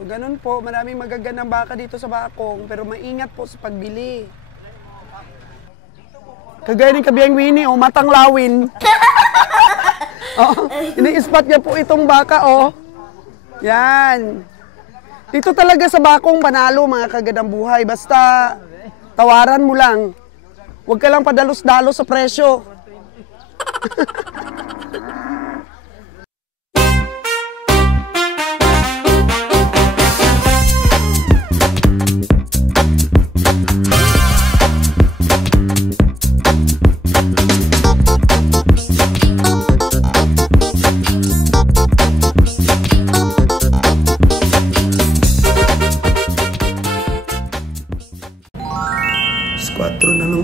So ganun po, maraming magagandang baka dito sa Bakong, pero maingat po sa pagbili. Kagaya ng Kabiyang Winnie, oh, matang lawin. Oh, ini-spot niya po itong baka, oh. Yan. Dito talaga sa Bakong, panalo mga kagandang buhay. Basta tawaran mo lang. Huwag ka lang padalos-dalos sa presyo.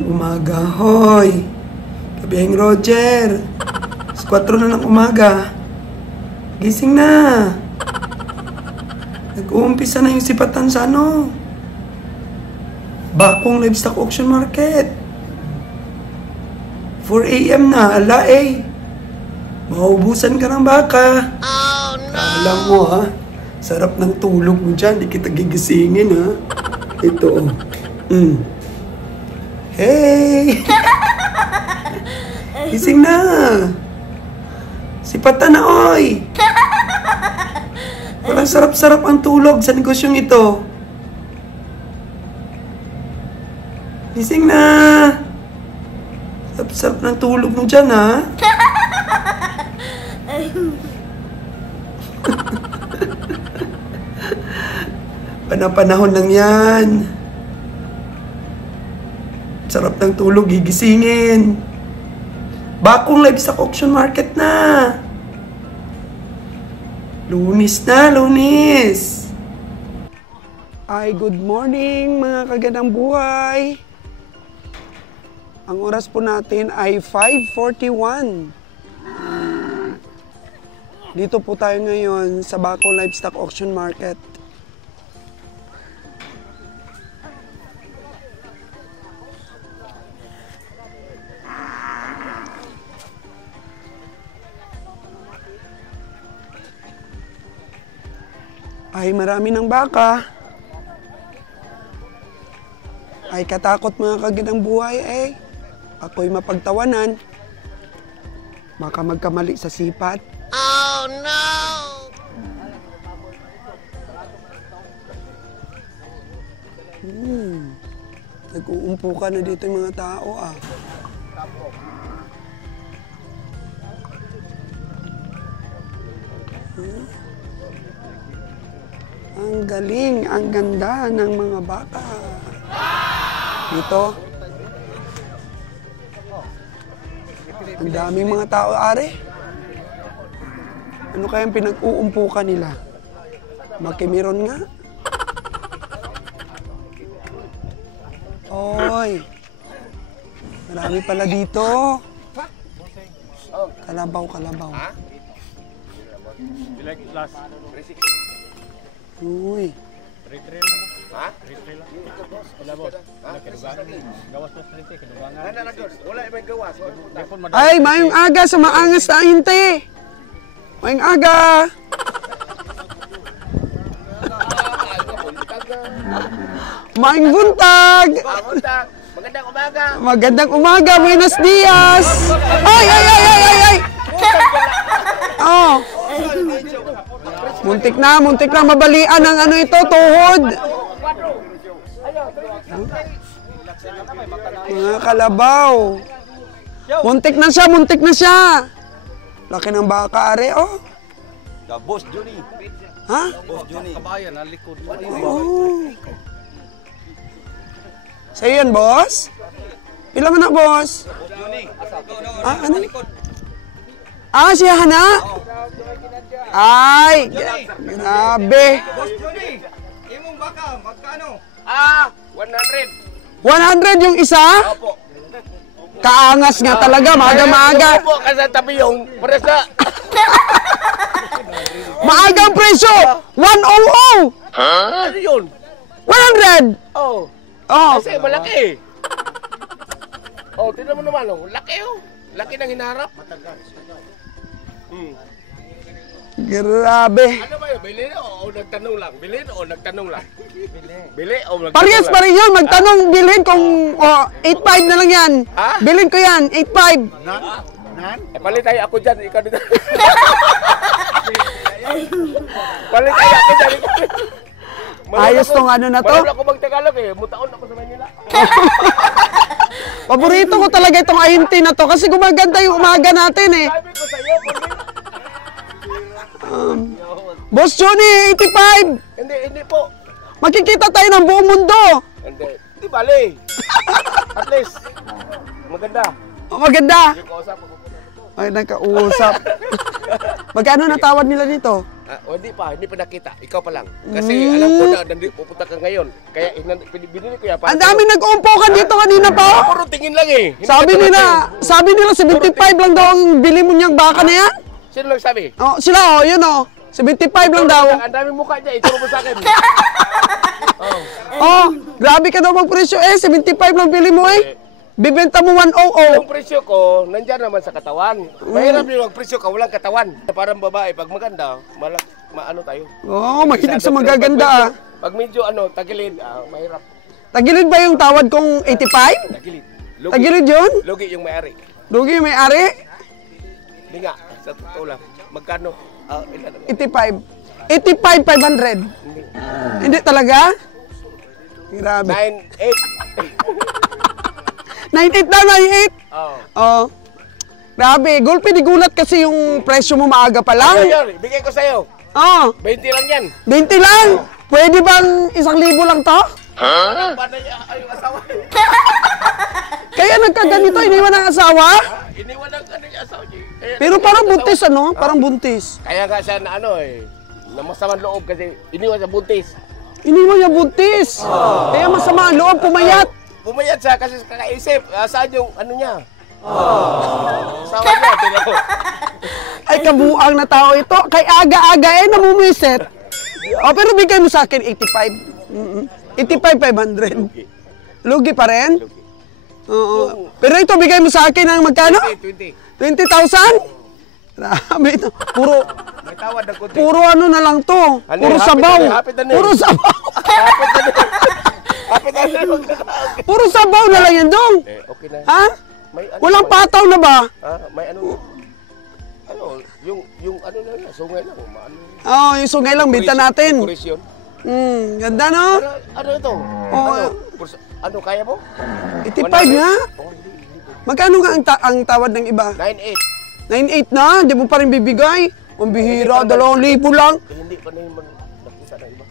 Umaga, hoy! Kabiyang Roger! 4 na ng umaga. Gising na! Nag-uumpisa na yung sipatan sa ano? Bakong Livestock Auction Market. 4 AM na, ala eh. Maubusan ka ng baka. Oh no! Alam mo ha, sarap ng tulog mo dyan, di kita gigisingin ha. Ito oh. Hey! Gising na! Sipatan na, oy! Walang sarap-sarap ang tulog sa negosyong ito. Gising na! Sarap-sarap ng tulog mo dyan, ha? Panahon lang yan. Sarap ng tulog, gigisingin. Bakong Livestock Auction Market na. Lunis na, Lunis. Ay, good morning mga kagandang buhay. Ang oras po natin ay 5:41. Dito po tayo ngayon sa Bakong Livestock Auction Market. Ay marami ng baka. Ay katakot mga kagandang buhay eh. Ako'y mapagtawanan. Baka magkamali sa sipat. Oh no! Nag-uumpukan na dito yung mga tao ah. Ang galing, ang ganda ng mga baka. Dito. Ang daming mga tao, are. Ano kayang pinag-uumpukan nila? Makimiron nga. Oy. Marami pala dito. Kalabaw, kalabaw. Uy. Ha? Ay, mayong aga sa maangas na hinte. Mayong aga. Mayong buntag. Magandang umaga. Magandang umaga, buenos dias. Ay, ay, ay, ay, ay, ay. Oh. Muntik na mabalian ang ano ito, tuhod. Mga kalabaw. Muntik na siya. Laki ng baka, are, oh. Boss Johnny. Ha? Boss Johnny. Kabayan, nalikod. Oh. Sa'yo yan, boss? Pila mo na, boss? Boss Johnny. Ah, ano? Ah, siya na? Ay, grabe. Boss Johnny, imong baka, magkano? 100. 100 yung isa? Opo. Kaangas nga talaga, maaga-maaga. Opo, kasi tabi yung presa. Maagang presyo! 100! Ano yun? 100! Oh. Oh. Kasi malaki. Oh, tingnan mo naman, oh. Laki, oh. Laki ng hinaharap. Grabe. Ano ba yun? Bilhin o nagtanong lang? Bilhin o nagtanong lang? Bili o nagtanong Parehas lang? pa rin yun. Magtanong, bilhin kung 8.5 na lang yan. Ha? Bilhin ko yan, 8.5. Palit tayo ako dyan, ikaw dito. Palit tayo ako dyan. Ayos tong ano na to. Marami ako mag-Tagalog eh. Mutaon ako sa Manila. Paborito ko talaga itong ahinti na to kasi gumaganda yung umaga natin eh. Sabi ko sa iyo, Boss Johnny, 85! hindi po. Makikita tayo ng buong mundo. Hindi bali. At least, maganda. Maganda. Yung kausap ko. Ay, nagkausap. Magkano natawad nila dito? Hindi pa nakita. Ikaw pa lang. Kasi alam ko na pupunta ka ngayon. Kaya binili ko yan. Ang dami nag-umpokan dito kanina pa. Puro tingin lang eh. Sabi nila 75 lang daw ang bili mo niyang baka na yan. Sino lang sabi? Oh, sila yun 75 lang daw. Ang dami mukha niya. Ituro mo sa akin. Oh, grabe ka daw magpresyo 75 lang bili mo Bibenta mo 100. Yung presyo ko, nandyan naman sa katawan. Mahirap yung presyo ka, walang katawan. Parang babae, pag maganda, maano tayo. Makinig sa magaganda Pag medyo tagilid, mahirap. Tagilid ba yung tawad kong 85? Tagilid. Tagilid yun? Lugi yung may-ari. Lugi yung may-ari? Hindi nga, sa totoo lang. Magkano? Ilan 85. 85,500. Hindi talaga? Grabe. 9,800. 98 na, 98? Oo. Grabe, gulpi di gulat kasi yung presyo mo maaga pa lang. Ayun, bigay ko sa'yo. 20 lang yan. 20 lang? Pwede bang 1,000 lang to? Paano yung asawa? Kaya nagkaganito, iniwan ng asawa? Iniwan ng yung asawa niya. Pero parang buntis Parang buntis. Kaya nga siya na na masamang loob kasi iniwan sa buntis. Iniwan niya buntis. Kaya masama ang loob, pumayat. Pumayat siya kasi kakaisip, saan yung niya? Asawa niya, tinan ko. Ay, kabuang na tao ito. Kay aga-aga namumisit. Pero bigay mo sa akin 85. 85,500. Lugi pa rin? Oo. Pero ito, bigay mo sa akin ng magkano? 20. 20,000? Grabe ito. May tawad ng konti. Puro na lang to. Puro sabaw. Puro sabaw. Puro sabaw na lang yan, Dong. Okay na. Ha? Walang pataw na ba? May yung na sungay lang. Yung sungay lang, binta natin. Kurisyon. Ganda no? Ano ito? Kaya mo? 85 nga. Magkano nga ang tawad ng iba? 9,800. 9,800 na, di mo pa rin bibigay. Ang bihira, 2,000 lang. Hindi pa na yung nakita ng iba.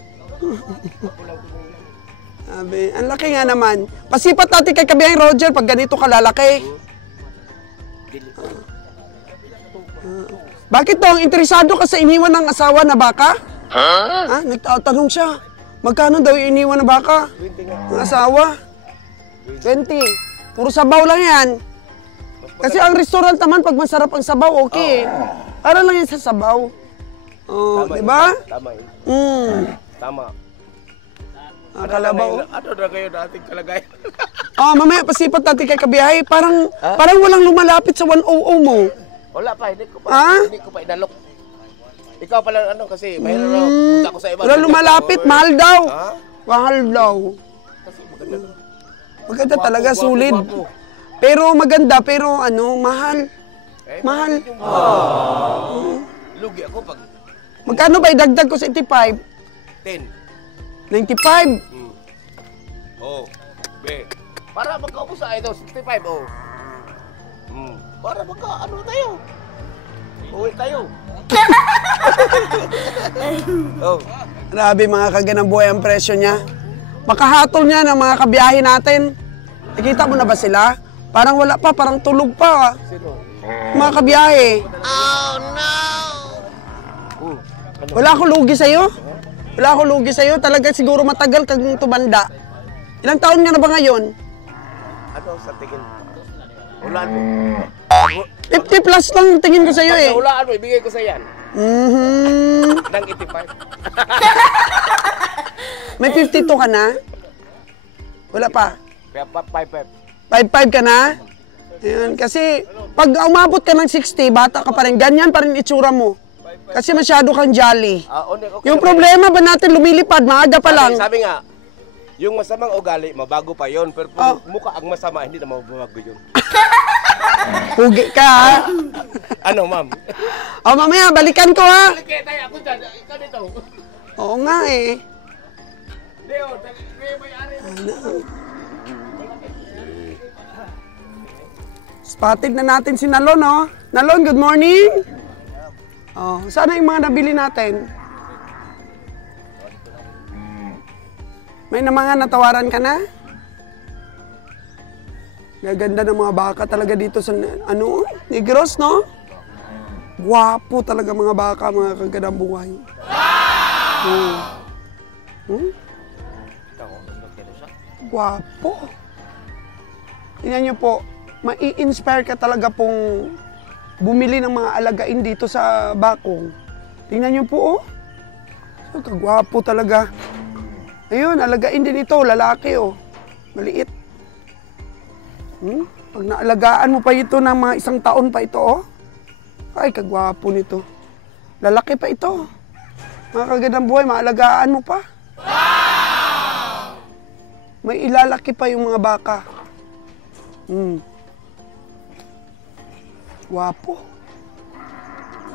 Sabi, ang laki nga naman. Pasipat natin kay Kabiyang Roger pag ganito kalalaki. Bakit to? Interesado ka sa iniwan ng asawa na baka? Nagtatanong siya. Magkano daw yung iniwan na baka? 20 nga. Ang asawa? 20. Puro sabaw lang yan. Kasi ang restaurant naman, pag masarap ang sabaw, okay. Para lang yan sa sabaw. Di ba? Tama yun. Tama. Kalabaw. Ano na kayo dating kalagayan? Mamaya pasipat natin kay Kabiyahe. Parang walang lumalapit sa 100 mo. Wala pa, hindi ko pa inalok. Ikaw pala kasi mayroon na punta ko sa iba. Wala lumalapit, mahal daw. Mahal daw. Kasi maganda. Maganda talaga, sulit. Pero maganda, pero mahal. Mahal. Lugi ako pag Magkano ba idagdag ko sa 85? 10. 95. Be. Para magkaubos sa ito, 65, Para tayo. Uwi tayo. Grabe mga kaganang buhay ang presyo niya. Makahatol niya ng mga kabiyahe natin. Nakita mo na ba sila? Parang wala pa, parang tulog pa. Sino? Mga kabiyahe. Oh no! Wala akong lugi sa'yo. Wala akong lugi sa'yo. Talaga siguro matagal kang tumanda. Ilang taon nga na ba ngayon? Ano sa tingin mo? Hulaan mo. 50 plus lang tingin ko sa'yo eh. Hulaan mo, ibigay ko sa yan. Nang 85. May 52 ka na? Wala pa? 55. 55 ka na? Ayan, kasi pag umabot ka ng 60, bata ka pa rin. Ganyan pa rin itsura mo. Kasi masyado kang jolly. Okay Yung naman. problema ba natin lumilipad, maaga pa lang. Sabi nga, yung masamang ugali, mabago pa yon. Pero mukha ang masama, hindi na mabago yun. Pugi ka, ha? Ano, ma'am? Mamaya, balikan ko, ha? Tayo, ako dyan. Ikaw dito. Oo nga, eh. Leo, may-ari. Spotted na natin si Nalon, no? Nalon, good morning. Oh, sana yung mga nabili natin. May na mga natawaran ka na? Gaganda ng mga baka talaga dito sa, Negros, no? Gwapo talaga mga baka, mga kagandang buhay. Gwapo. Tingnan niyo po, mai-inspire ka talaga pong bumili ng mga alagain dito sa Bakong. Tingnan niyo po, oh. So, kagwapo talaga. Ayun, alagain din ito, lalaki, oh. Maliit. Pag naalagaan mo pa ito ng mga 1 taon pa ito, oh. Ay, kagwapo nito. Lalaki pa ito. Mga kagandang buhay, maalagaan mo pa. May ilalaki pa yung mga baka. Wapo.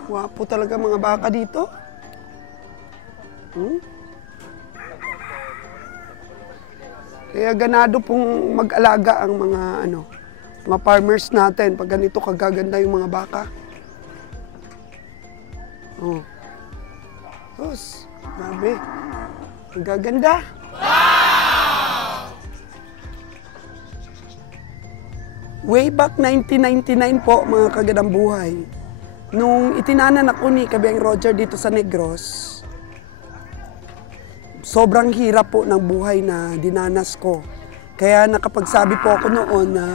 Wapo talaga mga baka dito. Kaya ganado pong mag-alaga ang mga mga farmers natin pag ganito kagaganda yung mga baka. Oh. Sus, grabe. Ang gaganda. Way back 1999 po, mga kagandang buhay, nung itinanan ako ni Kabiang Roger dito sa Negros, sobrang hirap po ng buhay na dinanas ko. Kaya nakapagsabi po ako noon na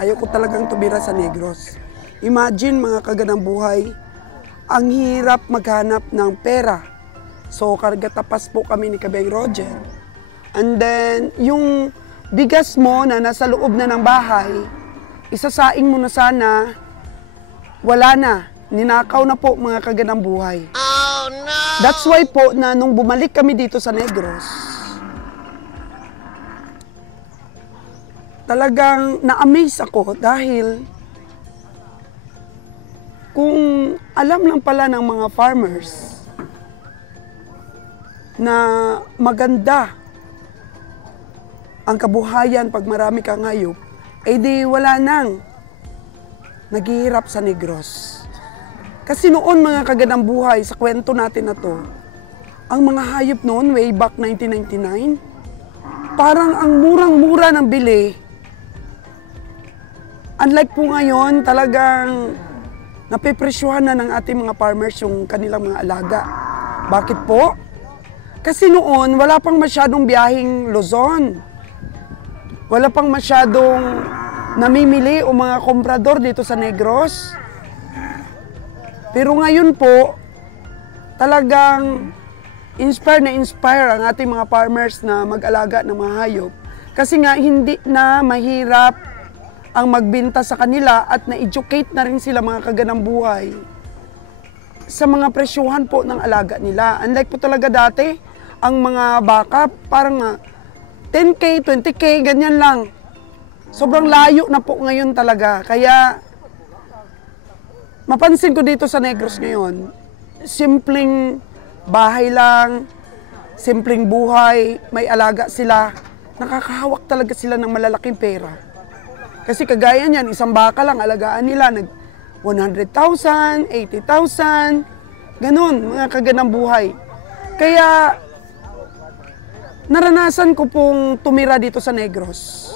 ayoko talagang tumira sa Negros. Imagine mga kagandang buhay, ang hirap maghanap ng pera. So kargatapas po kami ni Kabiang Roger. And then, yung bigas mo na nasa loob na ng bahay, isasaing mo na sana, wala na. Ninakaw na po mga kagandang buhay. Oh, no! That's why po na nung bumalik kami dito sa Negros, talagang na-amaze ako dahil kung alam lang pala ng mga farmers na maganda ang kabuhayan pag marami kang hayop, eh di wala nang naghihirap sa Negros. Kasi noon mga kagandang buhay, sa kwento natin na to, ang mga hayop noon, way back 1999, parang ang murang-mura ng bili. Unlike po ngayon, talagang napipresyuhan na ng ating mga farmers yung kanilang mga alaga. Bakit po? Kasi noon, wala pang masyadong biyaheng Luzon. Wala pang masyadong namimili o mga komprador dito sa Negros. Pero ngayon po, talagang inspire ang ating mga farmers na mag-alaga ng mga hayop. Kasi nga, hindi na mahirap ang magbenta sa kanila at na-educate na rin sila mga kagandang buhay sa mga presyuhan po ng alaga nila. Unlike po talaga dati, ang mga baka parang 10K, 20K, ganyan lang. Sobrang layo na po ngayon talaga. Kaya, mapansin ko dito sa Negros ngayon, simpleng bahay lang, simpleng buhay, may alaga sila. Nakakahawak talaga sila ng malalaking pera. Kasi kagaya niyan, isang baka lang alagaan nila, 100,000, 80,000, ganun, mga kagandang buhay. Kaya, naranasan ko pong tumira dito sa Negros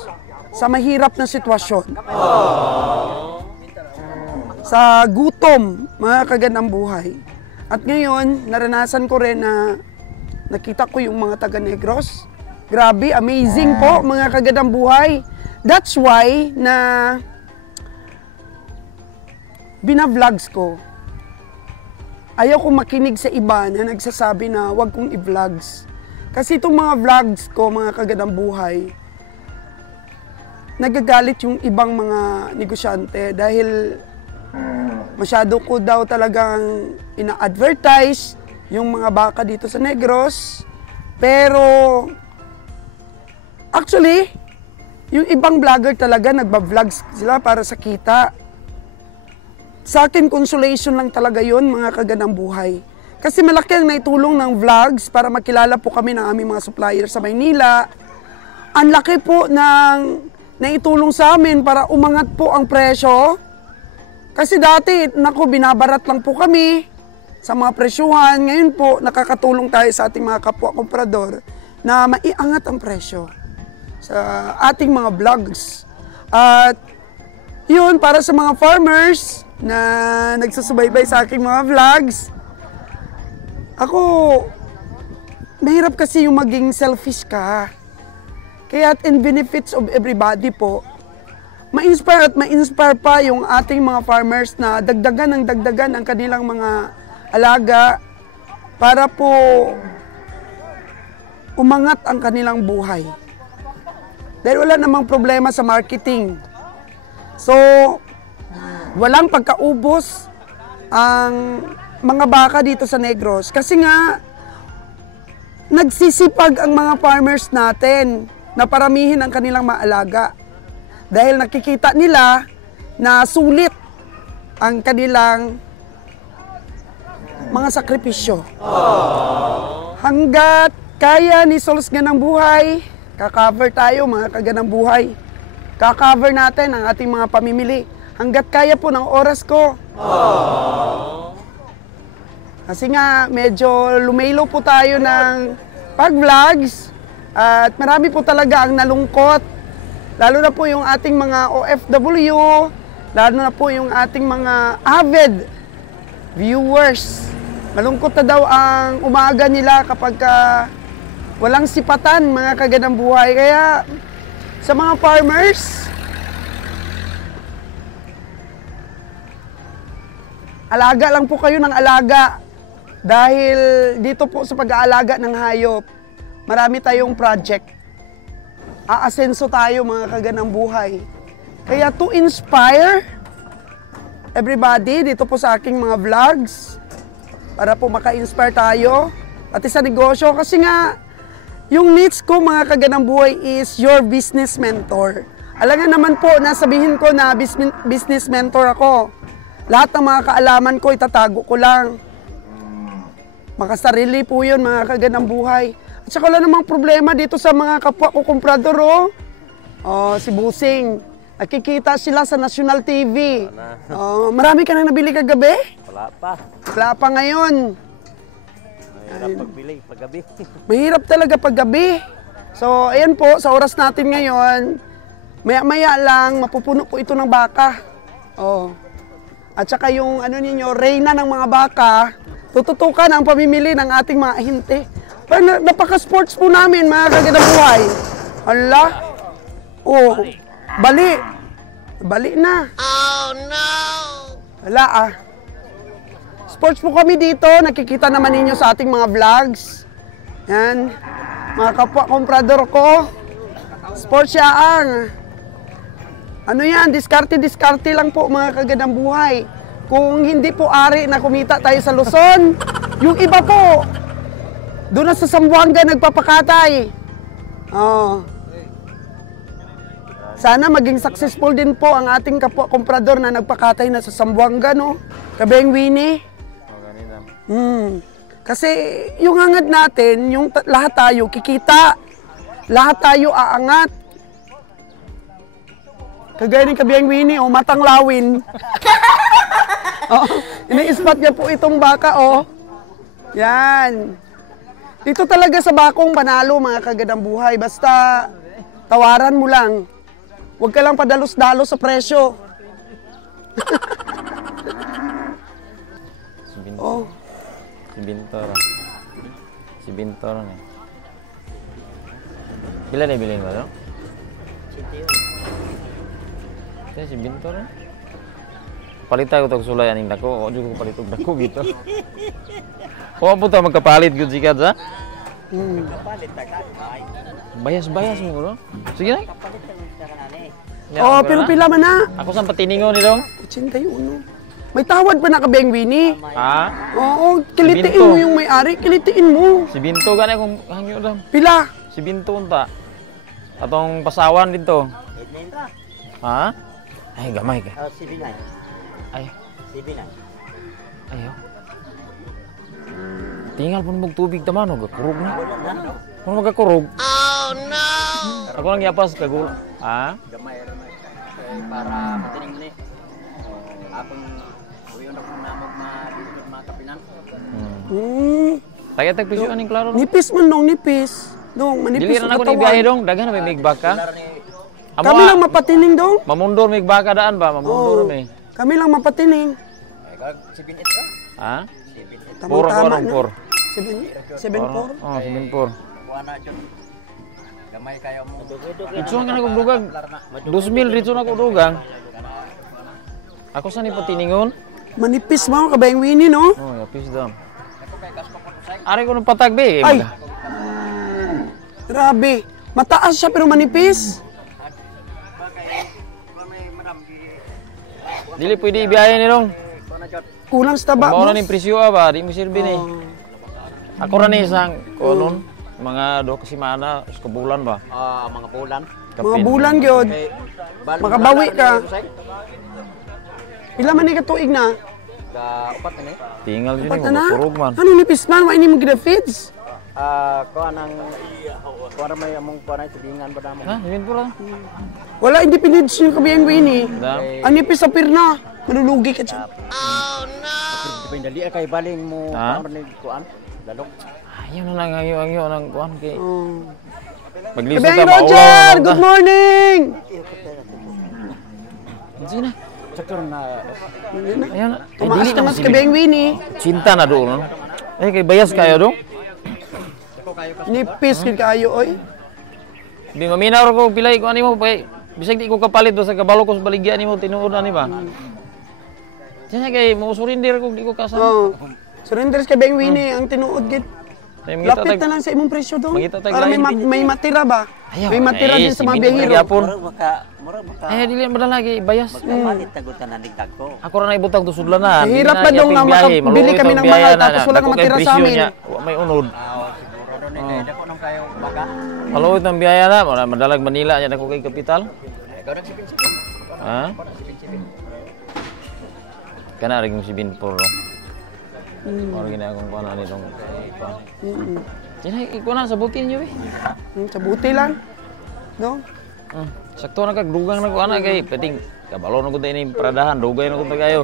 sa mahirap na sitwasyon. Sa gutom, mga kagandang buhay. At ngayon, naranasan ko rin na nakita ko yung mga taga Negros. Grabe, amazing po, mga kagandang buhay. That's why na binavlogs ko. Ayaw ko makinig sa iba na nagsasabi na wag kong i-vlogs. Kasi itong mga vlogs ko, mga kagandang buhay, nagagalit yung ibang mga negosyante dahil Masyado ko daw talagang ina-advertise yung mga baka dito sa Negros. Pero, actually, yung ibang vlogger talaga, nagba-vlogs sila para sa kita. Sa akin, consolation lang talaga yun, mga kaganang buhay. Kasi malaki ang naitulong ng vlogs para makilala po kami ng aming mga supplier sa Maynila. Ang laki po ng naitulong sa amin para umangat po ang presyo. Kasi dati, naku, binabarat lang po kami sa mga presyuhan. Ngayon po, nakakatulong tayo sa ating mga kapwa komprador na maiangat ang presyo sa ating mga vlogs. At yun, para sa mga farmers na nagsusubaybay sa aking mga vlogs, ako, mahirap kasi yung maging selfish ka. Kaya in benefits of everybody po, ma-inspire at ma-inspire pa yung ating mga farmers na dagdagan ang kanilang mga alaga para po umangat ang kanilang buhay. Dahil wala namang problema sa marketing. So, walang pagkaubos ang mga baka dito sa Negros. Kasi nga, nagsisipag ang mga farmers natin na paramihin ang kanilang maalaga. Dahil nakikita nila na sulit ang kanilang mga sakripisyo. Hanggat kaya ni Sols Ganang Buhay, kakaver tayo mga kaganang buhay. Kakaver natin ang ating mga pamimili. Hanggat kaya po ng oras ko. Kasi nga, medyo lumelo po tayo ng pag-vlogs. At marami po talaga ang nalungkot. Lalo na po yung ating mga OFW, lalo na po yung ating mga avid viewers. Malungkot na daw ang umaga nila kapag walang sipatan, mga kaganang buhay. Kaya sa mga farmers, alaga lang po kayo ng alaga. Dahil dito po sa pag-aalaga ng hayop, marami tayong project. Aasenso tayo mga kaganang buhay. Kaya to inspire everybody dito po sa aking mga vlogs, para po maka-inspire tayo, pati sa negosyo. Kasi nga, yung niche ko mga kaganang buhay is your business mentor. Alam nga naman po, nasabihin ko na business mentor ako. Lahat ng mga kaalaman ko, itatago ko lang. Makasarili po yun mga kaganang buhay. At saka wala namang problema dito sa mga kapwa ko komprador, oh. Oh, si Busing. Nakikita sila sa National TV. Oh, marami ka na nabili kagabi? Wala pa. Wala pa ngayon. Mahirap pagbili paggabi. Mahirap talaga paggabi. So, ayan po, sa oras natin ngayon, maya-maya lang, mapupuno po ito ng baka. Oh. At saka yung ano ninyo, reyna ng mga baka, tututukan ang pamimili ng ating mga ahinte. Pero napaka-sports po namin, mga kaganang buhay. Hala. Oh, bali. Bali na. Oh, no! Wala ah. Sports po kami dito. Nakikita naman ninyo sa ating mga vlogs. Yan. Mga kapwa komprador ko. Sports yaang. Ano yan? Diskarte lang po, mga kaganang buhay. Kung hindi po ari na kumita tayo sa Luzon, yung iba po, doon na sa Zamboanga nagpapakatay. Oh. Sana maging successful din po ang ating kapwa komprador na nagpakatay na sa Zamboanga, no? Kabeng Winnie. Kasi yung hangad natin, yung lahat tayo kikita, lahat tayo aangat. Kagaya ni Kabeng Winnie, oh, matang lawin. Oh, ini-spot niya po itong baka, oh. Yan. Dito talaga sa bakong panalo, mga kaganang buhay. Basta tawaran mo lang. Huwag ka lang padalos-dalos sa presyo. Oh. Si Bintor. Si Bintor na. Pila na bilhin mo, no? Si Bintor na. Palita ko ito sulay aning dako. O, di ko palit og dako gitu. O, po ito magkapalit yun si Kads, ha? Bayas-bayas mo, no? Sige na. Oh, pero pila man na. Ako saan patiningo ni dong? 81. May tawad pa na kabeng Winnie. Ha? Oo, kilitiin Binto. mo yung may-ari, kilitiin mo. Si Binto gani kung hangyo daw. Pila? Si Binto unta. Atong pasawan dito. Ha? Ay, gamay ka. Ay, ayo. Tinggal pun bug tubig taman og kurog na. Kung magakurog. Oh no. Ako lang yapas kagul. Ha? Gamay para matining ni. Akong uyon ako namog mga kapinan. Tagay tag pisyo aning klaro. Nipis man dong, nipis. Dong, manipis Dili na ang ako ni katawan. biyahe dong, daghan na may migbak ka. Kami lang mapatining dong. Mamundor may baka daan ba? Mamundor may. Kami lang mapatining. Si Binit ka? Ha? Tamang tama na. Pur. 7-4. Oh, 7-4. Kuha na dyan. Gamay kayo mo. Dito nga ako dugang. 2,000 dito na ako dugang. Ako sa ni patiningon? Manipis mo, kabayang Winnie, no? Oh, yapis dam. Ari ko ng patag be. Ay! Grabe. Mataas siya pero manipis. Dili pwede ibiyahe ni dong. Kulang sa taba, Mao na boss. ning presyo ba, di mo sirbi ni. Ako ra ni isang konon mga 2 kasimana sa bulan ba. Mga bulan. Mga bulan, gyud. Makabawi ka. Pila man ni katuig na? Upat na ni. Tingal din Pata mo na? kurog man. Ano nipis man? Wa ini mo gida feeds? Kuha na may among kuha na tibingan ba namo. Ha, yun po lang. Wala independence yung kabayang Winnie. Dam. Ang nipis sa pirna. Manulugi ka dyan. Depende dali kay baling mo Ha? kuha ni kuan. Lalok. Ayaw na lang angyo nang kuan kay. Oh. Maglisod Kabayang ka Roger! Good morning! Sina? Sakto na. Ayaw na. Ay, Tumaas dili na na mas masilip. kabayang Winnie. Cinta na doon. Eh, kay bayas kayo do? Nipis kid kayo, oy. Di maminaw ko pilay ko ani mo kay bisag di ko kapalit do sa kabalo ko sa baligya nimo tinuod ani ba. Diyan kay mo surrender ko di ko kasama. Oh. Surrender sa kabayang Winnie ang tinuod gid. Ay, mangita Lapit tag na lang sa imong presyo do. Mangita tag Para may, lain. may matira ba? Ayaw, May matira eh, din sa mga si Binto biyahero. nagyapon. Mura maka. Ay, dili man lagi bayas. Palit tagutan na digdag ko. Ako ra na ibutang to sudlanan. Mahirap pa dong na makabili kami ng mahal tapos wala kang matira sa amin. Wa may unod. Siguro doon ni dako nang kayo baga. Maluwit ang biyaya na, madalag Manila nya dako kay kapital. Ikaw nang sipin. Ha? Kana rin si Binpor. Or gina akong kuha na nitong Sina, ikaw na, sabutin nyo eh. Sa buti lang. Do. Sakto na kagdugang na ko ana kay pating kabalo na ko tayo ni paradahan, dugay na ko tayo kayo.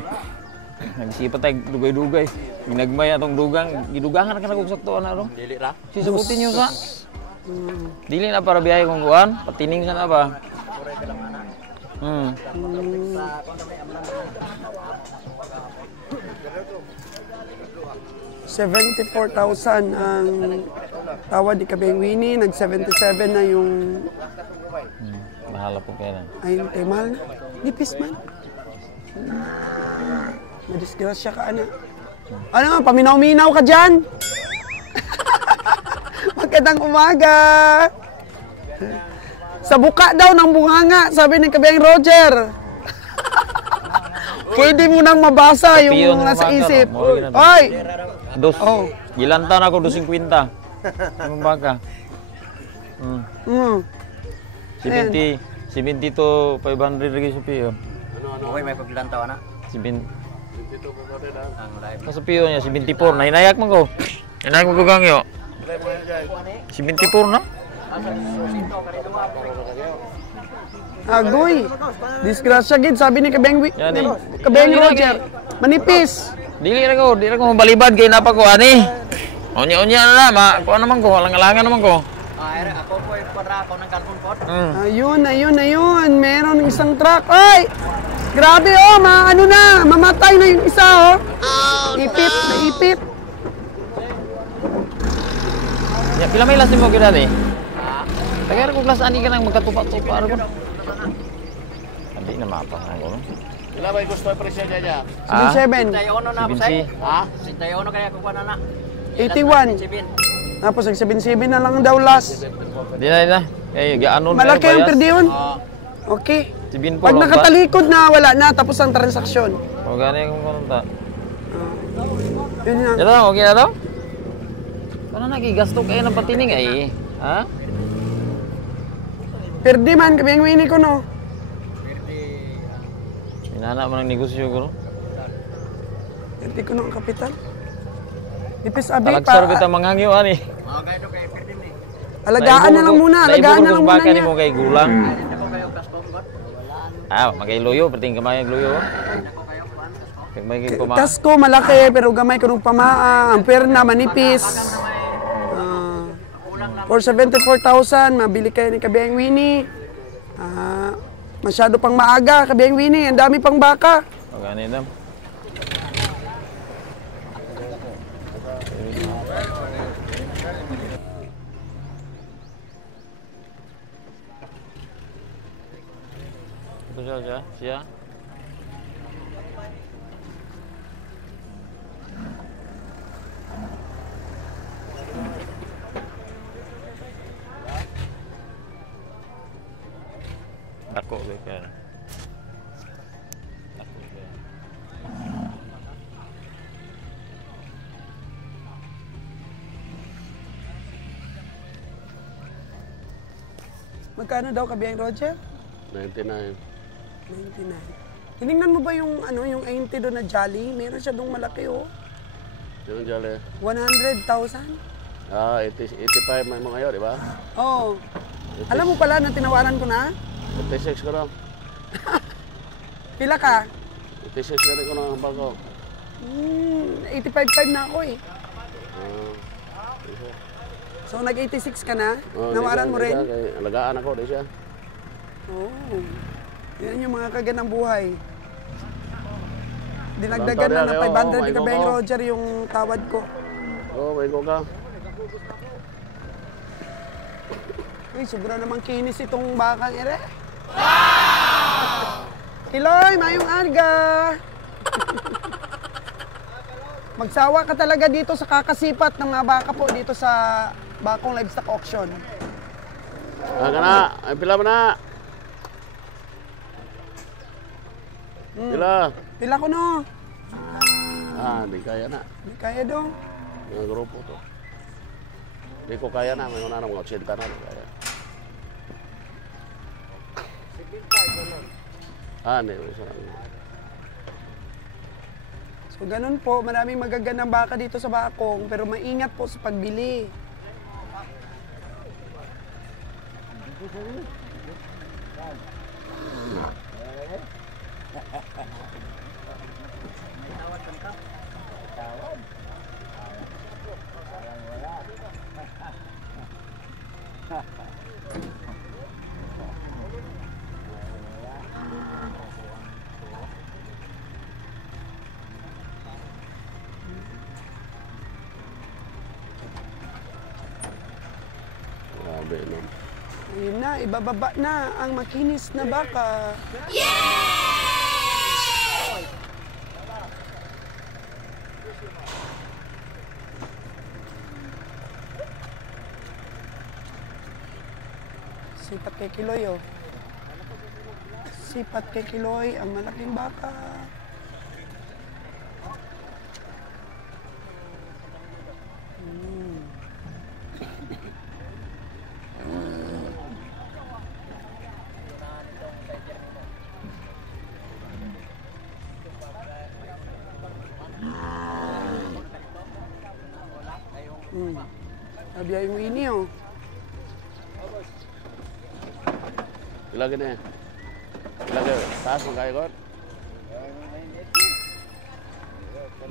Nagsipa tayo dugay-dugay. Ginagmay atong dugang, gidugangan ka na kong sakto na ro. Dili ra. Si sabutin nyo sa. Dili na para biyahe kong kuhan, patining sa na ba? 74,000 ang tawad ni Kabayang Winnie. Nag-77 na yung... Mahala po kayo na. Ayun, mahal na. Nipis man. Madisgrasya ka, ana. Ano nga, paminaw-minaw ka dyan? Magandang umaga! Sa buka daw ng bunganga, sabi ng Kabayang Roger. Pwede mo nang mabasa Piyon yung ng nasa baka, isip. no? Mawag na to. Oy! Dos. Oh. Gilantan ako 250. Yung baka. Mm. 70 to 500 lagi sa piyon. Okay, may paglantaw na. 70. Ang live. Sa piyon niya 74. Nainayak man ko. Nainayak mo gugang yo. 74 na? Agoy. Disgrasya gid sabi ni Yan eh. Kabayang Roger. Manipis. Dili ra ko mabalibad kay napa ko ani. Onya-onya na ma, kuan naman ko, alang-alangan naman ko. Ako po yung para ako ng kalpon po. Ayun. Meron isang truck. Ay! Grabe oh, ano na, mamatay na yung isa oh. Naipit. Ya pila may last mo gyud ani? Tagay ko class ani ka nang magkatupa-tupa ra ko. Hindi na mapa ako. Wala ba yung gusto yung presyo niya? 77. Tayo na po Sibinsi. Ha? Si tayo kaya kukuha na na. 81. Sibin. Tapos nag-77 na lang daw last. Di na. Eh gaano Malaki yung perdiyon. Okay. Sibin po Pag lang ba? nakatalikod na, wala na. Tapos ang transaksyon. O gani kung kunta. Yun lang. Ito, okay na to? Paano nagigasto kayo ng patining ay? Ha? Perdi man, kabiyang wini ko no. Minana mo ng negosyo ko, no? Perdi ko no ang kapital. Ipis abi Talagsar pa. kita manghangyo, ani. Alagaan na lang muna, alagaan na lang muna Baka ni niya. mo kay gulang. Magkay luyo, perting kamay ang luyo. Kag may pama. Kasko malaki pero gamay ko nung pamaa. Ang perna manipis. For 74,000, mabili kayo ni Kabiyang Winnie. Masyado pang maaga, Kabiyang Winnie. Ang dami pang baka. O gani dam. Ito siya. Dako ba ka? Dako ba? Magkano daw, Kabiyang Roger? 99. 99. Tinignan mo ba yung yung 80 doon na Jolly? Meron siya doon malaki oh. Yung jale. 100,000? 85 may mga yun, di ba? Oo. Alam mo pala na tinawaran ko na? 86 ko lang. Pila ka? 86 na rin ko ng hambal ko. 85.5 na ako eh. Isa. So nag-86 ka na? Oh, Nawaran mo rin? Alagaan ako, di siya. Oo. Yan yung mga kaganang buhay. Dinagdagan na ng 500 ni Kabeng Roger yung tawad ko. Oo, may ko ka. Uy, sobra namang kinis itong bakang ere. Wow! Kiloy, mayong arga! Magsawa ka talaga dito sa kakasipat ng mga baka po dito sa Bakong Livestock Auction. Ka na, ay pila mo na. Pila. Pila ko no? Di kaya na. Di kaya dong. Yung grupo to. Di ko kaya na, may mga mga 80 na. Kaya. Hindi. So ganun po, maraming magagandang baka dito sa Bakong, pero maingat po sa pagbili. Grabe, no? Ayun na, ibababa na ang makinis na baka. Sipat kay Kiloy, oh. Sipat kay Kiloy, ang malaking baka. Sabi ay mo ini, oh. Ilagay na. Ilagay. Taas mo kaya ko.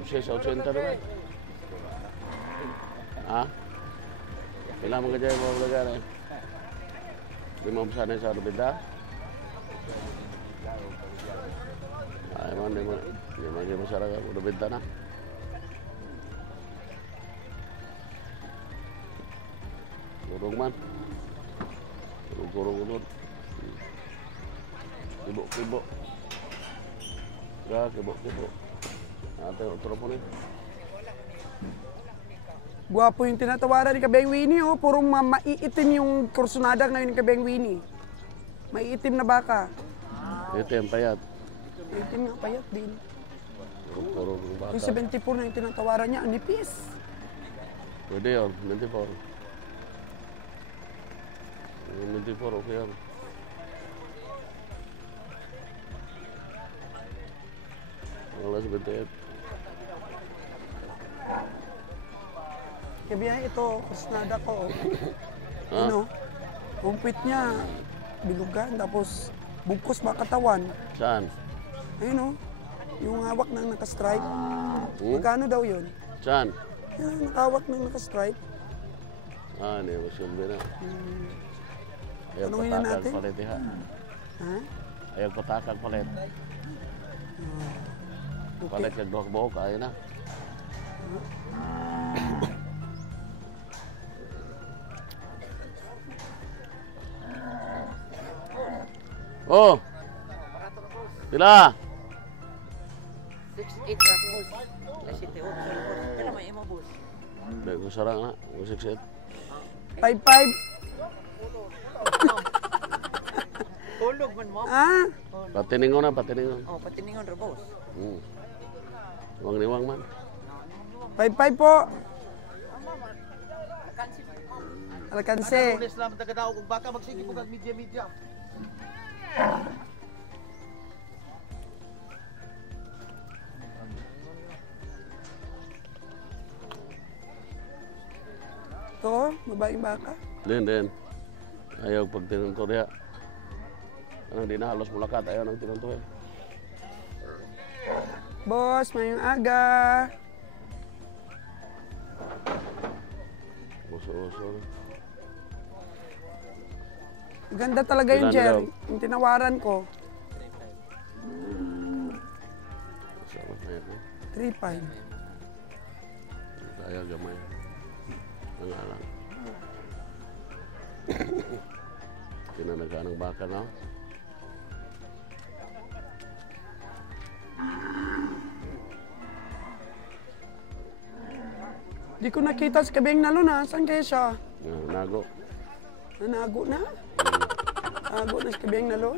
Siya sa 80 naman. Ha? Ilang mga dyan mo lagay na. Di mo sana sa lubida. Ay man, di mo sa lubida na. Kurung man. Kurung-kurung. Kibo-kibo. Ya, kibo-kibo. Ate, otro po rin. Guwapo yung tinatawaran ni Kabeng Winnie, oh. Purong maiitim yung kursunada ngayon ni Kabeng Winnie. Maiitim na baka. Ito yung payat. Maiitim nga, payat din. Puro baka. Yung 74 na yung tinatawaran niya, ang nipis. Pwede yun, 24. Yung 24, okay yan. Wala 78. Kaya biyahe ito, kusnada ko. Ano? Kumpit niya, bilugan, tapos bugkos ba katawan. Saan? Ayun o, yung hawak ng nakastripe. Magkano daw yun? Saan? Yung nakawak ng nakastripe. Hindi, mas yung bina. Ayaw Tanungin patakan natin. palit ha. Ha? Ayaw patakan palit. Palit kag duhak buhok, ayaw na. Oh! Pila? 6'8 na boss. Kasi tiwag sa boss. Kailan may ima boss? Dahil ko sarang na, 6'8. 5'5". Tulog man mo. Ah, Patiningon na, patiningon. Oh, patiningon ra boss. Wang niwang man. 5'5 po. Alkanse. Islam taga-daog kung baka magsige kung media-media. Ito, babaeng baka. Din. Ayaw pag tinunto diha. Anong di na halos mulakat, ayaw nang tinunto eh. Boss, mayong aga. Uso-uso. Ganda talaga yung Ilan Jerry. daw? Yung tinawaran ko, Sama na yan. 3'5". Kaya gamay. Ang alang. Kinanagaan ng baka na. Di ko nakita si Kabeng Nalo na. Saan kaya siya? Nago. Nanago na? Nago na si Kabeng Nalo?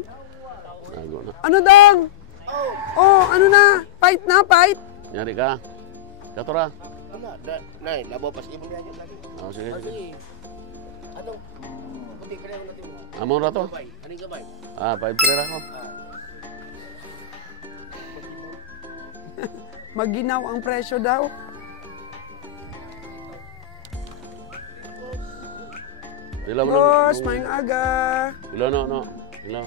Nago na. Ano dong? Oh, ano na? Fight na, fight? Nyari ka. Katora. Wala, nay, labo pas ibon niya yun lagi. Sige. Sige. Ano? Puti ka rin natin mo. Amon ra to? Gabay, aning gabay. 5-3 ako. Maginaw ang presyo daw. Ilaw mo Boss, mayong aga. Ilaw no. Ilaw.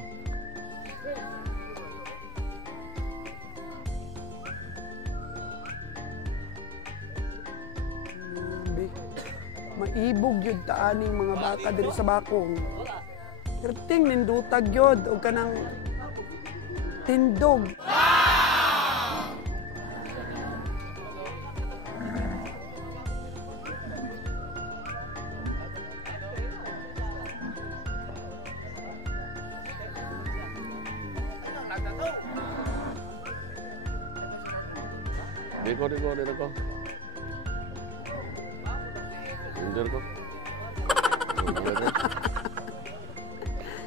Maibog yun taaning mga baka diri sa bakong. Kerting nindutag yun o kanang tindog. Dito ko. Indir ko.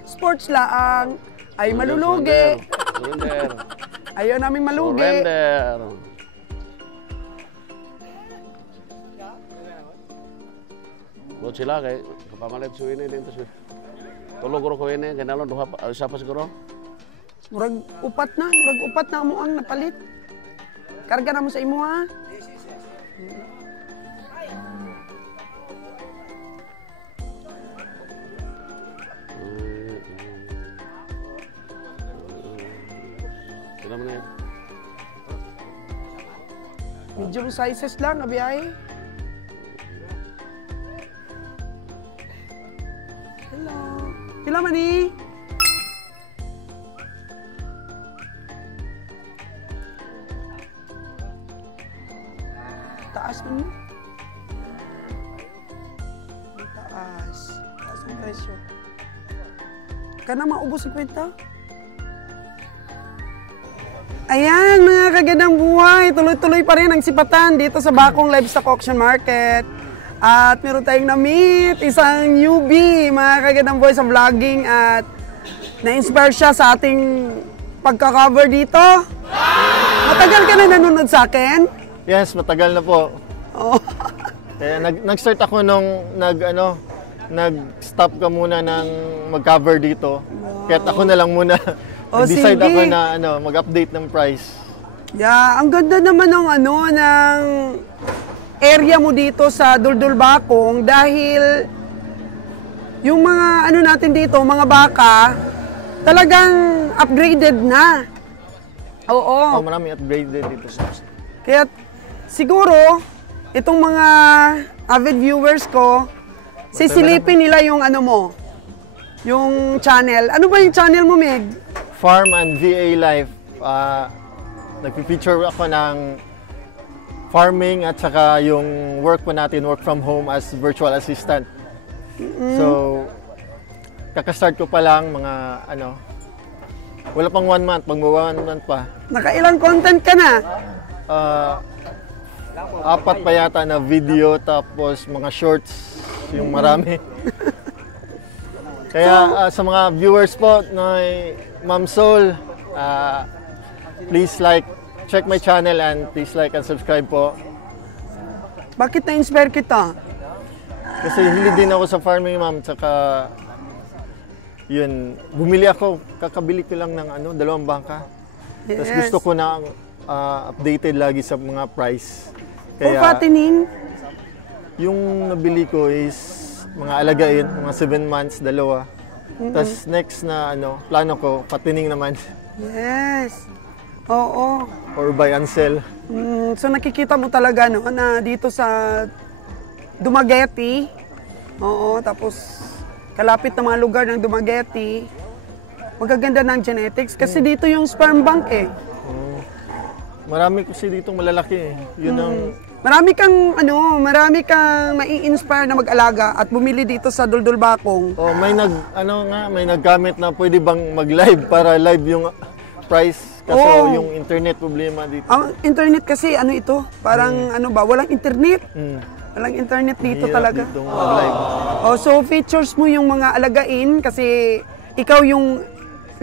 Sports laang ay malulugi. Surrender. Ayaw namin malugi. Surrender. Buat sila kay kapamalit suwini din to. Tulog ko ini kanalon duha isa pa siguro. Murag upat na mo ang napalit. Karga na mo sa imo ha. Kailan mo na yan? Medium sizes lang, abiyahe. Hello. Kila man ni? Taas man mo. Taas. Taas ang presyo. Kana maubos ang kwenta? Ayan, mga kagandang buhay. Tuloy-tuloy pa rin ang sipatan dito sa Bakong Livestock Auction Market. At meron tayong na-meet, isang newbie, mga kagandang buhay sa vlogging. At na-inspire siya sa ating pagka-cover dito. Matagal ka na nanonood sa akin? Yes, matagal na po. Oh. Kaya nag-start ako nung nag-stop ka muna ng mag-cover dito. Kaya ako na lang muna. Oh, Nag-decide sige. ako na mag-update ng price. Yeah, ang ganda naman ng ng area mo dito sa Duldul Bakong dahil yung mga natin dito, mga baka, talagang upgraded na. Oo. Oh, marami upgraded dito. Kaya siguro, itong mga avid viewers ko, sisilipin nila yung mo, yung channel. Ano ba yung channel mo, Meg? Farm and VA Life. Nagpi-feature ako ng farming at saka yung work po natin, work from home as virtual assistant. So, kakastart ko pa lang mga wala pang 1 month, mag 1 month pa. Nakailang content ka na? 4 pa yata na video tapos mga shorts yung marami. Kaya sa mga viewers po na Ma'am Sol, please check my channel and please like and subscribe po. Bakit na-inspire kita? Kasi hilig din ako sa farming, ma'am. Tsaka, yun, bumili ako. Kakabili ko lang ng 2 bangka. Yes. Tapos gusto ko na updated lagi sa mga price. For fattening? Yung nabili ko is mga alagain, mga 7 months, 2. Tapos next na plano ko, fattening naman. Yes. Oo. Or buy and sell. So nakikita mo talaga na dito sa Dumaguete, oo, tapos kalapit na mga lugar ng Dumaguete, magaganda ng genetics kasi dito yung sperm bank eh. Marami kasi dito malalaki eh. Yun ang Marami kang mai-inspire na mag-alaga at bumili dito sa Duldul Bakong. may naggamit na pwede bang mag-live para live yung price. Kaso yung internet problema dito. Ang internet kasi ito, parang walang internet. Walang internet dito Hirap talaga. dito mag-live. So features mo yung mga alagain kasi ikaw yung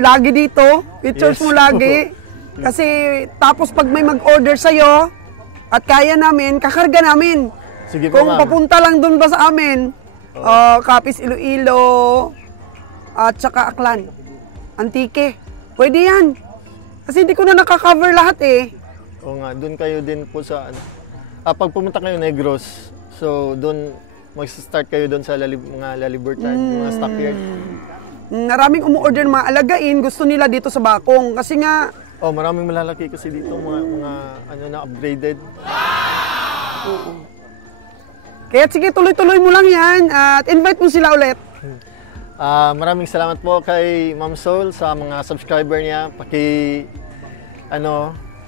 lagi dito. Features Yes. mo lagi. Kasi tapos pag may mag-order sa'yo at kaya namin, kakarga namin. Sige po, Kung ma'am. papunta lang doon ba sa amin, Capiz, Iloilo, at saka Aklan, Antique, pwede yan. Kasi hindi ko na nakaka-cover lahat eh. Oo nga, doon kayo din po sa pag pumunta kayo Negros, so doon mag-start kayo doon sa mga Lalibertan, mga stockyard. Maraming umu-order ng mga alagain, gusto nila dito sa Bakong. Kasi nga, Maraming malalaki kasi dito, mga na upgraded. kaya sige, tuloy-tuloy mo lang yan at invite mo sila ulit. Maraming salamat po kay Ma'am Sol sa mga subscriber niya.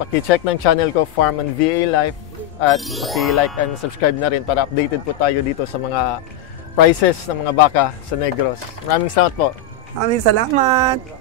Paki-check ng channel ko, Farm and VA Life, at paki-like and subscribe na rin para updated po tayo dito sa mga prices ng mga baka sa Negros. Maraming salamat po. Maraming salamat.